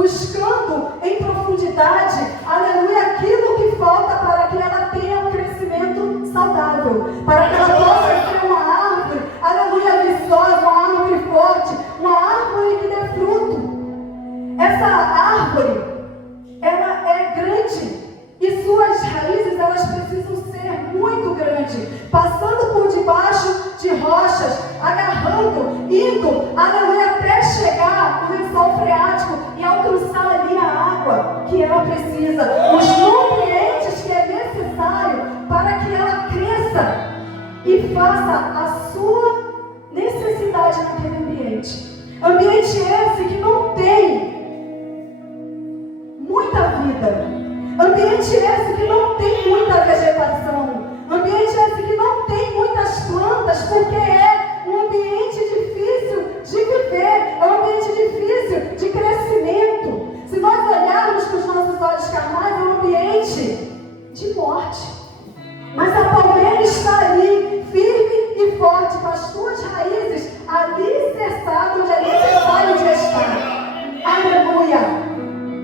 buscando em profundidade, aleluia, aquilo saudável, para que ela possa ser uma árvore, aleluia, viçosa, uma árvore forte, uma árvore que dê fruto. Essa árvore, ela é grande e suas raízes, elas precisam ser muito grandes, passando por debaixo de rochas, agarrando, indo, aleluia, até chegar no lençol freático e alcançar ali a água que ela precisa, os nutrientes que é necessário para que ela cresça e faça a sua necessidade naquele ambiente. Ambiente esse que não tem muita vida, ambiente esse que não tem muita vegetação, ambiente esse que não tem muitas plantas, porque é um ambiente difícil de viver, é um ambiente difícil de crescimento. Se nós olharmos com os nossos olhos carnais, é um ambiente de morte. Mas a palmeira está ali, firme e forte, com as suas raízes alicerçadas onde é necessário de estar. Aleluia!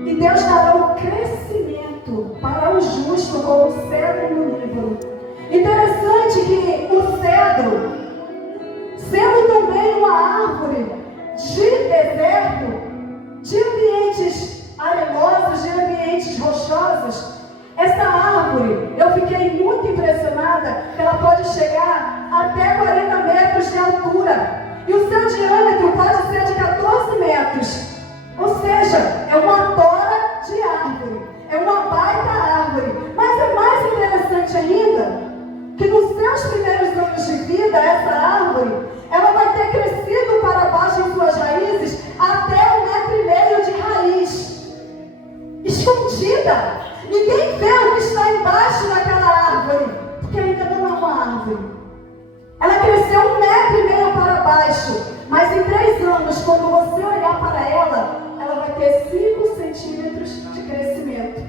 E Deus dará um crescimento para o justo, como o cedro no Líbano. Interessante que o cedro, sendo também uma árvore de deserto, de ambientes arenosos, de ambientes rochosos, essa árvore, eu fiquei muito impressionada, que ela pode chegar até 40 metros de altura. E o seu diâmetro pode ser de 14 metros. Ou seja, é uma tora de árvore, é uma baita árvore. Mas é mais interessante ainda, que nos seus primeiros anos de vida, essa árvore, ela vai ter crescido para baixo em suas raízes até 1,5 metro de raiz, escondida. Ninguém vê o que está embaixo daquela árvore, porque ainda não é uma árvore. Ela cresceu 1,5 metro para baixo, mas em 3 anos, quando você olhar para ela, ela vai ter 5 centímetros de crescimento.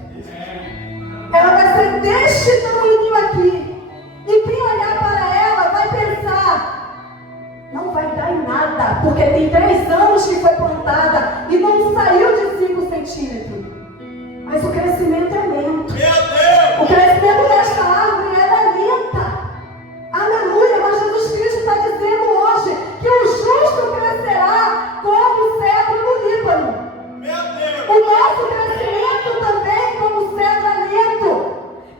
Ela vai ser deste tamanho aqui. E quem olhar para ela vai pensar, não vai dar em nada, porque tem 3 anos que foi plantada e não saiu de 5 centímetros. Mas o crescimento é lento. O crescimento desta árvore é lenta. Aleluia, mas Jesus Cristo está dizendo hoje que o justo crescerá como o cedro no Líbano. O nosso crescimento também como o cedro é lento.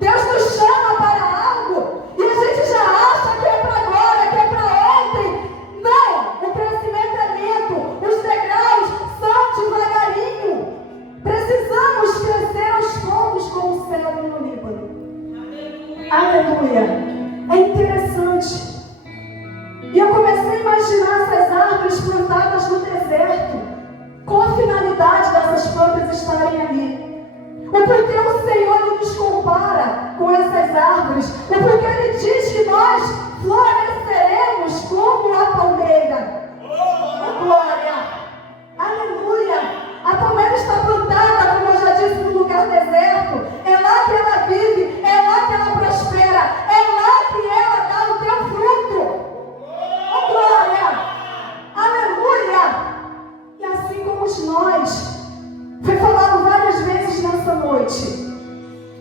Deus nos chama para algo e a gente já acha que é para agora, que é para ontem. Não, o crescimento é lento. Os degraus são devagarinho. Precisamos crescer aos poucos como o cedro no Líbano. Aleluia. É interessante. E eu comecei a imaginar essas árvores plantadas no deserto. Qual a finalidade dessas plantas estarem ali? O porquê o Senhor nos compara com essas árvores? O porquê Ele diz que nós floresceremos como a palmeira? Oh, glória! Aleluia! A palmeira está plantada, como eu já disse, no lugar deserto. É lá que ela vive, é lá que ela prospera, é lá que ela dá o teu fruto. Oh, glória! Aleluia! E assim como nós, foi falado várias vezes nessa noite,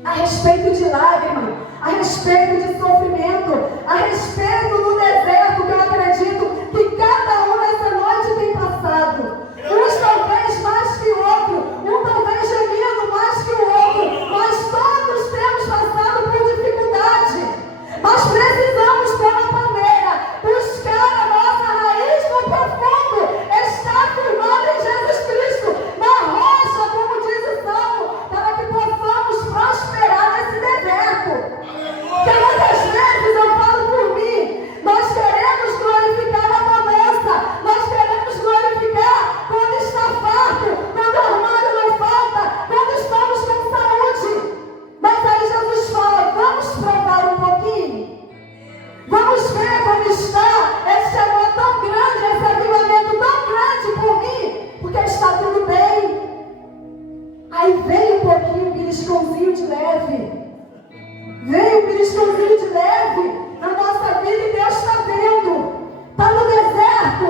a respeito de lágrimas, a respeito de sofrimento, a respeito do deserto, que eu acredito que cada um nessa noite tem passado. Uns talvez mais que o outro, um talvez gemindo mais que o outro, mas todos temos passado por dificuldade. Mas precisamos, como palmeira, buscar a nossa raiz no profundo, estar firmado em Jesus Cristo, na rocha, como diz o Salmo, para que possamos prosperar nesse deserto. Porque muitas vezes eu falo por mim, nós queremos glorificar na balança, nós queremos glorificar quando está farto, quando o armário não falta, quando estamos com saúde. Mas aí Jesus fala, vamos provar um pouquinho? Vamos ver como está esse amor tão grande, esse avivamento tão grande por mim, porque está tudo bem. Aí vem um pouquinho, um beliscãozinho de leve. Vem um beliscãozinho de leve na nossa vida e Deus está vendo. Está no deserto,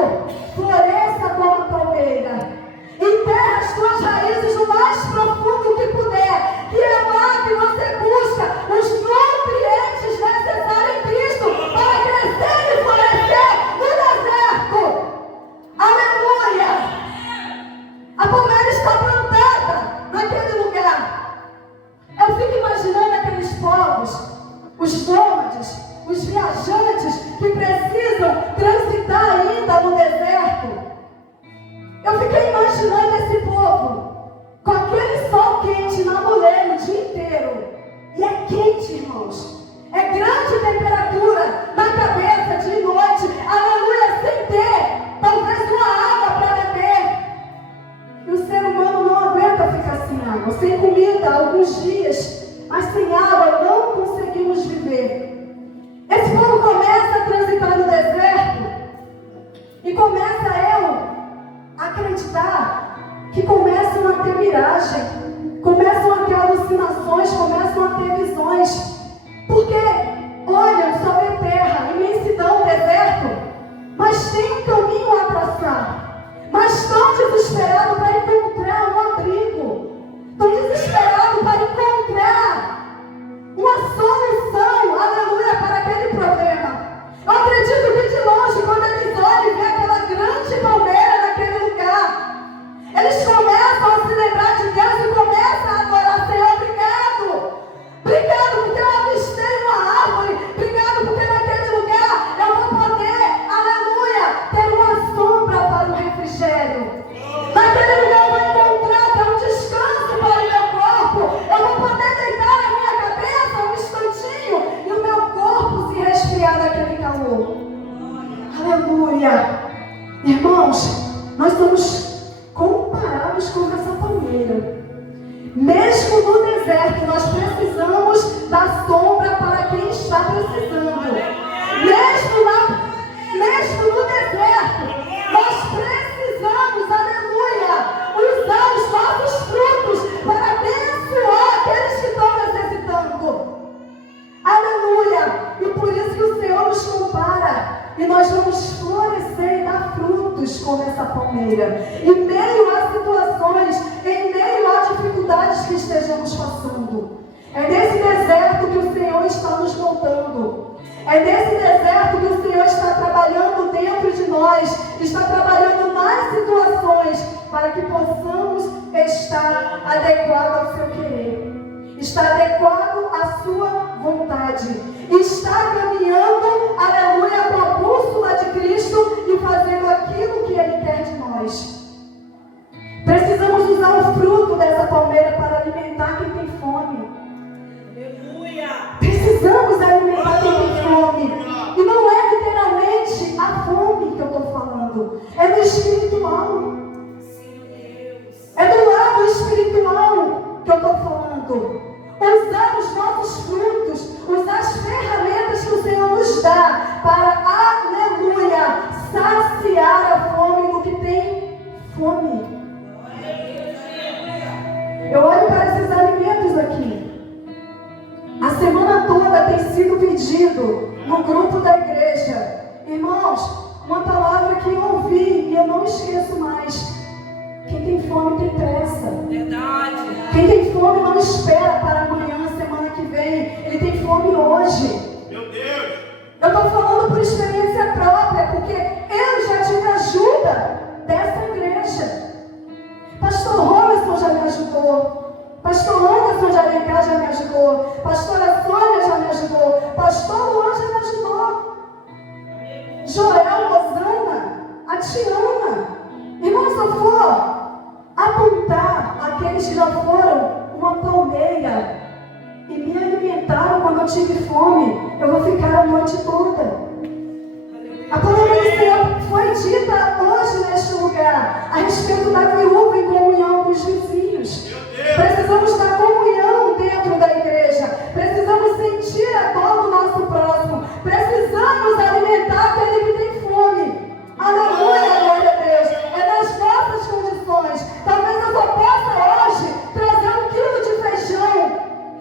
floresça como a palmeira. Enterra as tuas raízes no mais profundo que puder, que é lá que você busca os nutrientes necessários em Cristo, os nômades, os viajantes que precisam transitar ainda no deserto. Eu fiquei imaginando esse povo com aquele sol quente na mulher o dia inteiro. E é quente, irmãos. É grande temperatura na cabeça de noite. Aleluia, sem ter talvez uma água para beber. E o ser humano não aguenta ficar sem água, sem comida alguns dias, mas sem água não conseguimos viver. Esse povo começa a transitar no deserto e começa a acreditar que começam a ter miragem, começam a ter alucinações, começam a ter visões, porque olham só vê terra, imensidão, deserto, mas tem um caminho a traçar, mas estão desesperados para encontrar um abrigo, estão desesperados para encontrar uma solução, aleluia, para aquele problema. Eu acredito que de longe, quando eles olham e veem aquela grande palmeira naquele lugar, eles começam a se lembrar de Deus e começam a adorar. Senhor, obrigado. Obrigado porque eu avistei uma árvore. Obrigado porque naquele lugar eu vou poder, aleluia, ter uma sombra para o refrigério. Naquele lugar eu vou encontrar ter um descanso para o meu corpo. Eu vou poder deitar a minha cabeça um instantinho e o meu corpo se resfriar daquele calor. Aleluia. Irmãos, nós somos comparados com essa palmeira. Mesmo no deserto, nós precisamos da sombra para quem está precisando. Mesmo no deserto, nós precisamos, aleluia, usar os nossos frutos para abençoar aqueles que estão necessitando. Aleluia! E por isso que o Senhor nos compara. E nós vamos florescer e dar frutos como essa palmeira. Em meio a situações, em meio a dificuldades que estejamos passando. É nesse deserto que o Senhor está nos moldando. É nesse deserto que o Senhor está trabalhando dentro de nós. Está trabalhando nas situações para que possamos estar adequados ao seu querer. Está adequado à sua vontade. Está caminhando, aleluia, com a bússola de Cristo e fazendo aquilo que Ele quer de nós. Precisamos usar o fruto dessa palmeira para alimentar quem tem fome. Aleluia! Precisamos alimentar quem tem fome. E não é literalmente a fome que eu estou falando. É no espiritual. É do lado espiritual que eu estou falando. Usar os nossos frutos, usar as ferramentas que o Senhor nos dá para, aleluia, saciar a fome do que tem fome. Eu olho para esses alimentos aqui. A semana toda tem sido pedido no grupo da igreja. Irmãos, uma palavra que eu ouvi e eu não esqueço mais. Quem tem fome tem pressa. Verdade. Quem tem fome não espera para amanhã, semana que vem. Ele tem fome hoje. Meu Deus. Eu estou falando por experiência própria, porque eu já tive ajuda dessa igreja. Pastor Robson já me ajudou. Pastor Anderson de Alencar já me ajudou. Pastora Sônia já me ajudou. Pastor Luan já me ajudou. Joel, Rosana, a Tiana. Irmão, se eu for apontar aqueles que já foram uma palmeira e me alimentaram quando eu tive fome, eu vou ficar a noite toda. A palavra do Senhor foi dita hoje neste lugar a respeito da viúva em comunhão com os vizinhos. Precisamos da comunhão dentro da igreja. Precisamos sentir a dor do nosso próximo. Precisamos alimentar aquele que tem fome. Aleluia, glória a Deus. É nas nossas condições. Talvez eu só possa hoje trazer 1 quilo de feijão,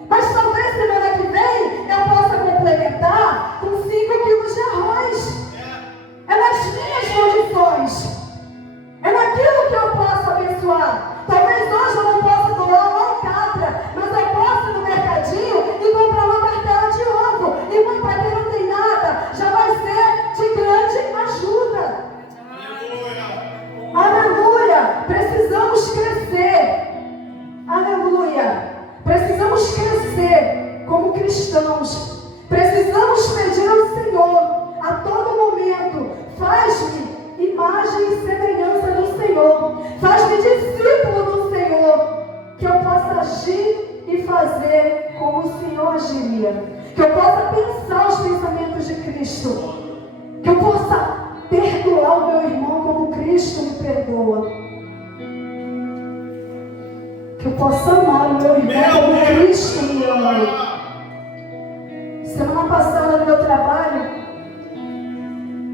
mas talvez semana que vem eu possa complementar com 5 quilos de arroz. É nas minhas condições. É naquilo que eu posso abençoar. Talvez hoje eu não possa doar uma alcatra, mas eu posso ir no mercadinho e comprar uma cartela de ovo. E para quem não tem nada, já vai ser de grande ajuda. Aleluia! Precisamos crescer. Aleluia! Precisamos crescer como cristãos. Precisamos pedir ao Senhor a todo momento: faz-me imagem e semelhança do Senhor, faz-me discípulo do Senhor, que eu possa agir e fazer como o Senhor agiria, que eu possa pensar os pensamentos de Cristo, que eu possa perdoar o meu irmão como Cristo me perdoa, que eu possa amar o meu irmão como Cristo me ama. Semana passada no meu trabalho,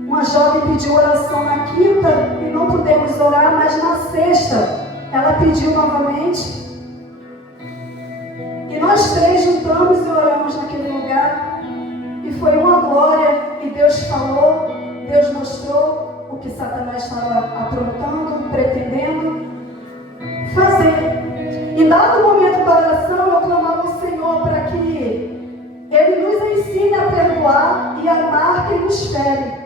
uma jovem pediu oração na quinta e não pudemos orar, mas na sexta ela pediu novamente. E nós três juntamos e oramos naquele lugar. E foi uma glória. E Deus falou, Deus mostrou o que Satanás estava aprontando, pretendendo fazer. E dado o momento da oração, eu clamava ao Senhor para que Ele nos ensine a perdoar e amar quem nos fere.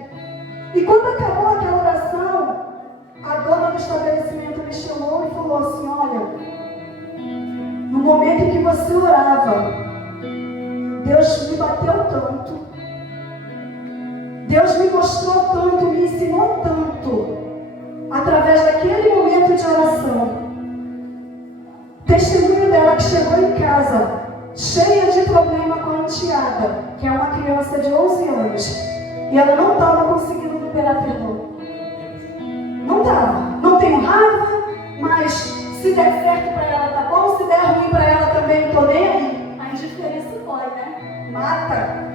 E quando acabou aquela oração, a dona do estabelecimento me chamou e falou assim: olha, no momento em que você orava, Deus me bateu tanto, Deus me mostrou tanto, me ensinou tanto, através daquele momento de oração. Testemunho dela que chegou em casa, cheia de problema com a enteada, que é uma criança de 11 anos, e ela não estava conseguindo liberar perdão. Não estava. Não tenho raiva, mas se der certo para ela tá bom, se der ruim para ela também, estou nem aí. A indiferença dói, né? Mata.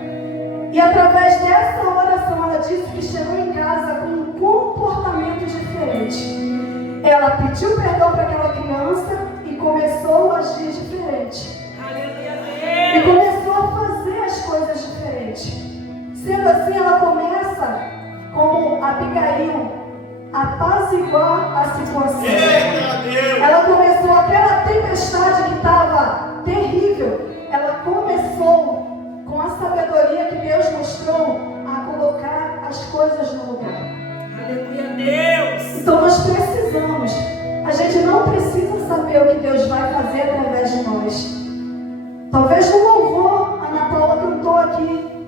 E através dessa oração, ela disse que chegou em casa com um comportamento diferente. Ela pediu perdão para aquela criança e começou a agir diferente. E começou a fazer as coisas diferentes. Sendo assim, ela começa, como Abigail, a apaziguar a situação. Ela começou aquela tempestade que estava terrível. Ela começou, com a sabedoria que Deus mostrou, a colocar as coisas no lugar. Aleluia, Deus! Então nós precisamos. A gente não precisa saber o que Deus vai fazer através de nós. Talvez no louvor, a Ana Paula cantou aqui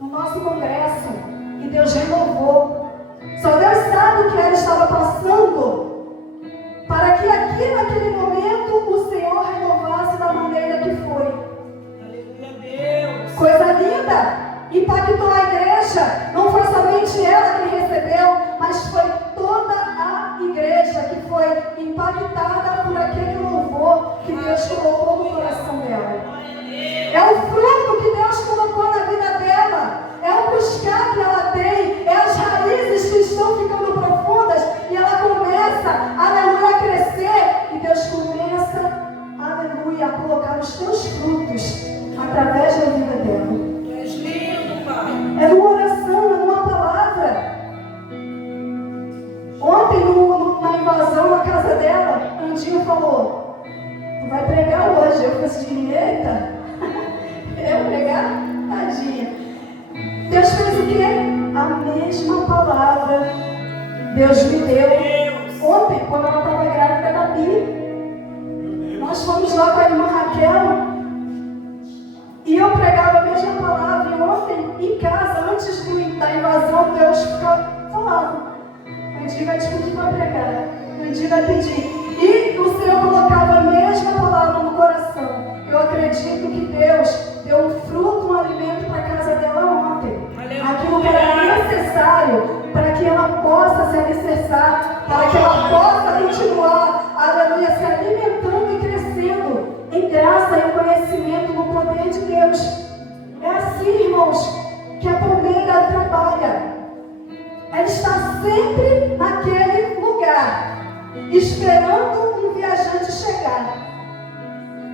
no nosso congresso e Deus renovou. Só Deus sabe o que ela estava passando para que aqui naquele momento o Senhor renovasse da maneira que foi. Aleluia, Deus! Coisa linda! Impactou a igreja. Não foi somente ela que recebeu, mas foi toda a igreja que foi impactada por aquele louvor que Deus colocou no coração dela. É o fruto que Deus colocou na vida dela. É o buscar que ela tem. É as raízes que estão ficando profundas. E ela começa, aleluia, a crescer. E Deus começa, aleluia, a colocar os teus frutos através da vida dela. És lindo, Pai. É numa oração, é numa palavra. Ontem, na invasão na casa dela, Andinho falou: tu vai pregar hoje. Eu falei assim: eita, eu pregar? Tadinha. Deus fez o quê? A mesma palavra Deus me deu. Ontem, quando ela estava grávida da Bia, nós fomos lá com a irmã Raquel e eu pregava a mesma palavra. E ontem, em casa, antes da invasão, Deus falava: Andy vai te pedir para pregar, Andy vai pedir. E o Senhor colocava a mesma palavra no coração. Eu acredito que Deus deu um fruto, um alimento para a casa dela ontem. Aquilo que era necessário para que ela possa se alicerçar, para que ela possa continuar, aleluia, se alimentando e crescendo em graça e conhecimento no poder de Deus. É assim, irmãos, que a palmeira trabalha. Ela está sempre naquele lugar, esperando um viajante chegar,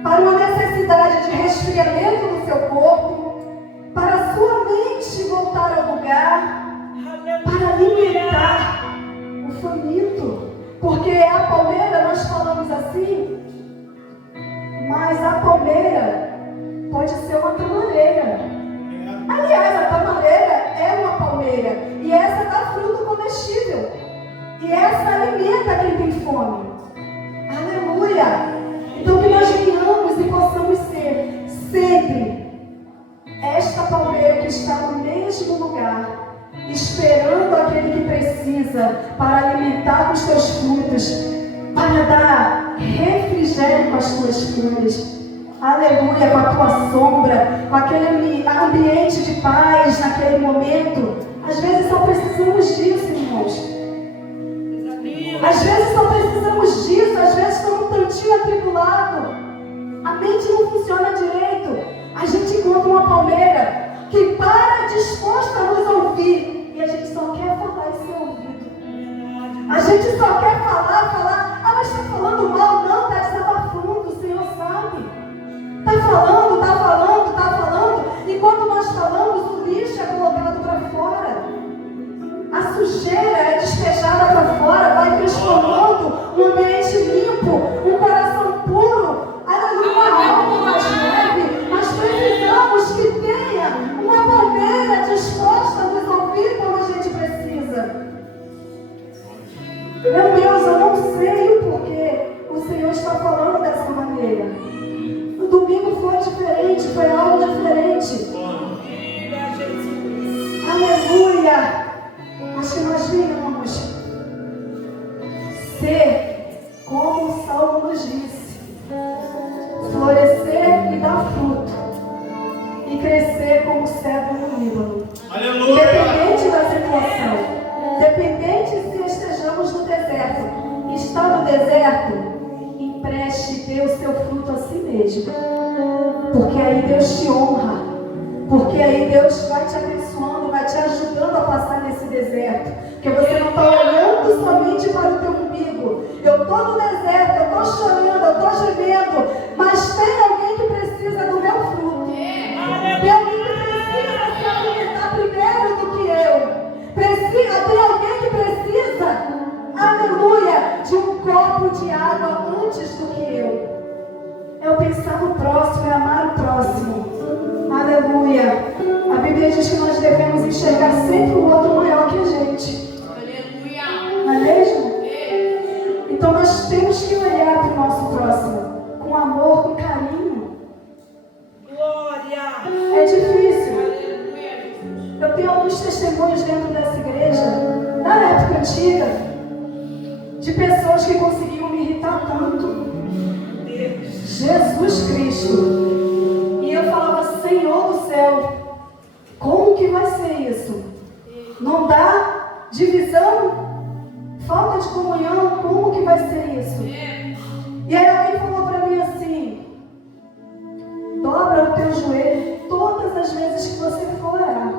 para uma necessidade de resfriamento do seu corpo, para a sua mente voltar ao lugar, para alimentar o faminto. Porque a palmeira, nós falamos assim, mas a palmeira pode ser uma tamareira. Aliás, a tamareira é uma palmeira, e essa dá fruto comestível, e essa alimenta quem tem fome. Aleluia! Então que nós venhamos e possamos ser sempre esta último lugar, esperando aquele que precisa para alimentar os teus frutos, para dar refrigério com as tuas folhas. Aleluia, com a tua sombra, com aquele ambiente de paz naquele momento. Às vezes só precisamos disso, irmãos. Às vezes só precisamos disso, às vezes estamos um tantinho atribulado. A mente não funciona direito. A gente encontra uma palmeira que para disposta a nos ouvir. E a gente só quer falar e ser ouvido. A gente só quer falar. Ah, mas está falando mal? Não, está desabafando, o Senhor sabe. Está falando. Enquanto nós falamos, o lixo é colocado para fora. A sujeira é despejada para fora, vai transformando um ambiente limpo, um coração puro. Aleluia, uma alma mais leve. Nós precisamos que tenha uma palmeira disposta a nos ouvir quando a gente precisa. Meu Deus, eu não sei o porquê o Senhor está falando dessa maneira. No domingo foi diferente, foi algo diferente. Aleluia. Acho que nós venhamos ser como o Salmo nos disse: florescer e dar fruto, e crescer como o cedro no Líbano. Aleluia. Independente da situação, independente se estejamos no deserto, está no deserto, empreste e dê o seu fruto a si mesmo, porque aí Deus te honra. Porque aí Deus vai te abençoando, vai te ajudando a passar nesse deserto. Porque você não está olhando somente para o teu umbigo. Eu estou no deserto, eu estou chorando, eu estou gemendo. Mas tem alguém que precisa do meu fruto. Tem alguém que precisa se alimentar primeiro do que eu. Tem alguém que precisa, aleluia, de um copo de água antes do que eu. É o pensar no próximo, é amar o próximo. Aleluia. A Bíblia diz que nós devemos enxergar sempre o outro maior que a gente. Aleluia. Não é mesmo? Então nós temos que olhar para o nosso próximo com amor, com carinho. Glória. É difícil. Aleluia. Eu tenho alguns testemunhos dentro dessa igreja, da época antiga, de pessoas que conseguiam me irritar tanto. Jesus Cristo. E eu falava: Senhor do céu, como que vai ser isso? Não dá divisão? Falta de comunhão? Como que vai ser isso? E aí alguém falou para mim assim: dobra o teu joelho todas as vezes que você for orar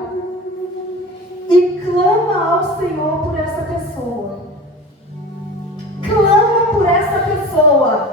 e clama ao Senhor por essa pessoa. Clama por essa pessoa.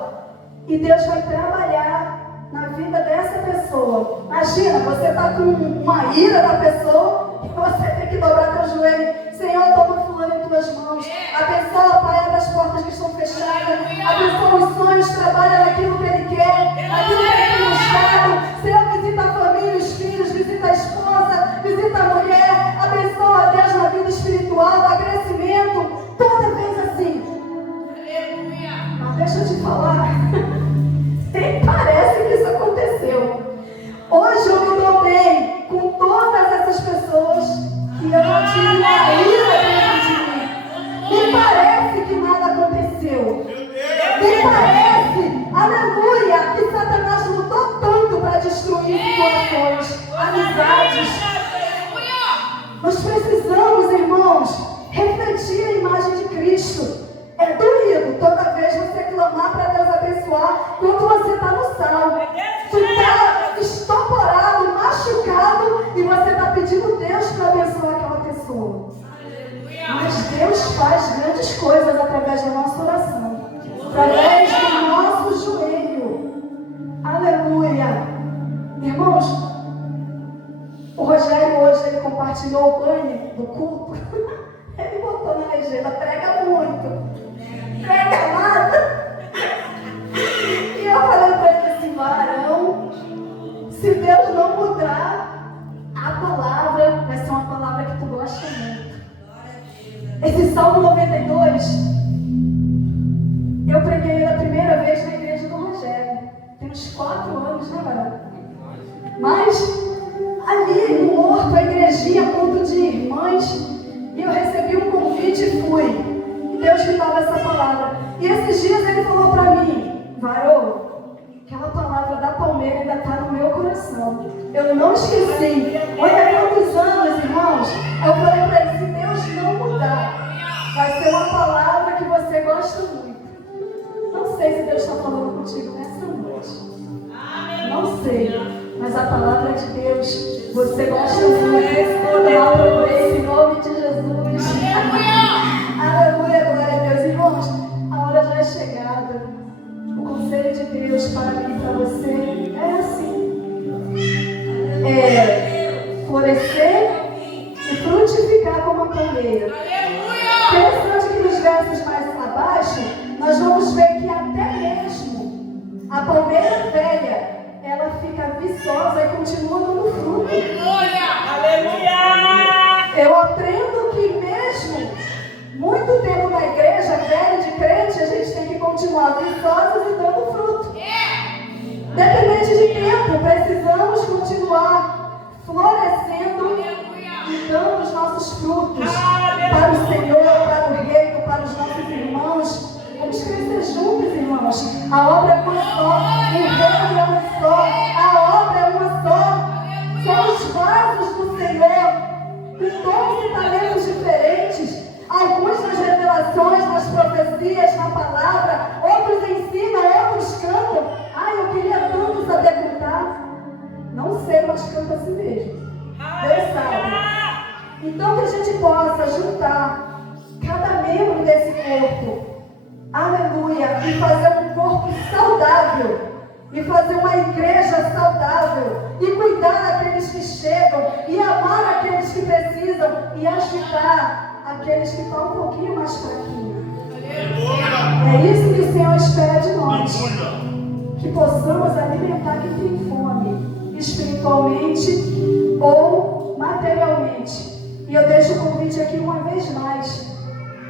E Deus vai trabalhar na vida dessa pessoa. Imagina, você está com uma ira da pessoa e você tem que dobrar teu joelho. Senhor, toma fulano em tuas mãos. Abençoa, Pai, abre as portas que estão fechadas. Abençoa os sonhos, trabalha naquilo que Ele quer, naquilo que Ele tem mostrado. Senhor, visita a família, os filhos, visita a esposa, visita a mulher. Abençoa, Deus, na vida espiritual, dá crescimento. Toda vez assim. Mas deixa eu te falar. Nem parece que isso aconteceu. Hoje eu me dou bem com todas essas pessoas que eu não tive uma ira dentro de mim. Me parece que nada aconteceu. Me parece, aleluia, que Satanás lutou tanto para destruir situações, amizades. Nós precisamos, irmãos, refletir a imagem de Cristo. É doído toda vez você clamar para Deus abençoar quando você está no sal. Tu está estoporado, machucado e você está pedindo Deus para abençoar aquela pessoa. Mas Deus faz grandes coisas através da nossa oração, através do nosso joelho. Aleluia. Irmãos, o Rogério hoje ele compartilhou o banho do culto. Ele botou na legenda: prega muito. Prega nada. E eu falei para ele assim: varão, se Deus não mudar, a palavra vai ser uma palavra que tu gosta muito. Esse Salmo 92, eu preguei ele a primeira vez na igreja do Rogério. Tem uns 4 anos, né, varão? Mas ali no Horto, a igrejinha, culto de irmãs, e eu recebi um convite e fui. E Deus me dava essa palavra. E esses dias ele falou para mim: Varô, aquela palavra da palmeira ainda está no meu coração. Eu não esqueci. Olha quantos anos, irmãos. Eu falei para ele: se Deus não mudar, vai ser uma palavra que você gosta muito. Não sei se Deus está falando contigo nessa noite. Não sei. Mas a palavra de Deus, você gosta muito. Palavra por esse em nome de Jesus. Aleluia, glória a Deus. Irmãos, a hora já é chegada. O conselho de Deus para mim e para você é assim: florescer e frutificar como a palmeira. Interessante que nos versos mais abaixo, nós vamos ver que até mesmo a palmeira velha, ela fica viçosa e continua dando fruto. Aleluia! Eu aprendo que mesmo muito tempo na igreja, velho de crente, a gente tem que continuar viçosos e dando fruto. Independente de tempo, precisamos continuar florescendo e dando os nossos frutos para o Senhor, para o reino, para os nossos irmãos. Vamos crescer juntos, irmãos. A obra é uma só, o reino é uma só, a obra é uma só. São os vasos do Senhor, com dons e talentos diferentes. Alguns nas revelações, nas profecias, na palavra, outros ensinam, outros cantam. Ai, eu queria tanto saber cantar. Não sei, mas canto assim mesmo. Deus sabe. Então que a gente possa juntar cada membro desse corpo, aleluia, e fazer um corpo saudável, e fazer uma igreja saudável, e cuidar daqueles que chegam, e amar aqueles que precisam, e ajudar aqueles que estão um pouquinho mais fraquinhos. É isso que o Senhor espera de nós. Que possamos alimentar quem tem fome, espiritualmente ou materialmente. E eu deixo o convite aqui uma vez mais.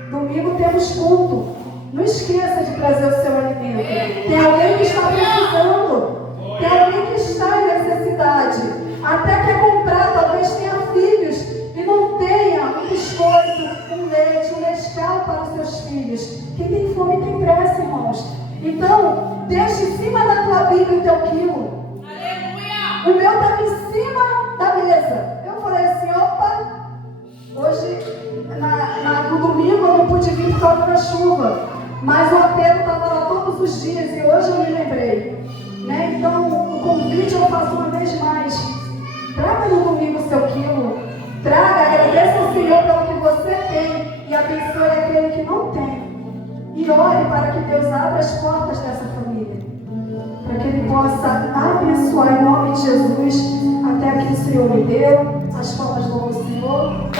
Domingo temos culto. Não esqueça de trazer o seu alimento. Tem alguém que está precisando. Tem alguém que está em necessidade. Até quer comprar, talvez tenha filhos e não tenha um biscoito, um leite, um Nescau para os seus filhos. Quem tem fome tem pressa, irmãos. Então, deixa em cima da tua Bíblia o teu quilo. Aleluia! O meu estava em cima da mesa. Eu falei assim: opa, hoje, no domingo eu não pude vir por causa da chuva. Mas o apelo estava lá todos os dias e hoje eu me lembrei. Né? Então, o convite eu faço uma vez mais. Traga no domingo o seu quilo. Traga, agradeça ao Senhor pelo que você tem e abençoe aquele que não tem. E ore para que Deus abra as portas dessa família. Para que Ele possa abençoar em nome de Jesus até aqui o Senhor me deu. As palmas do Senhor.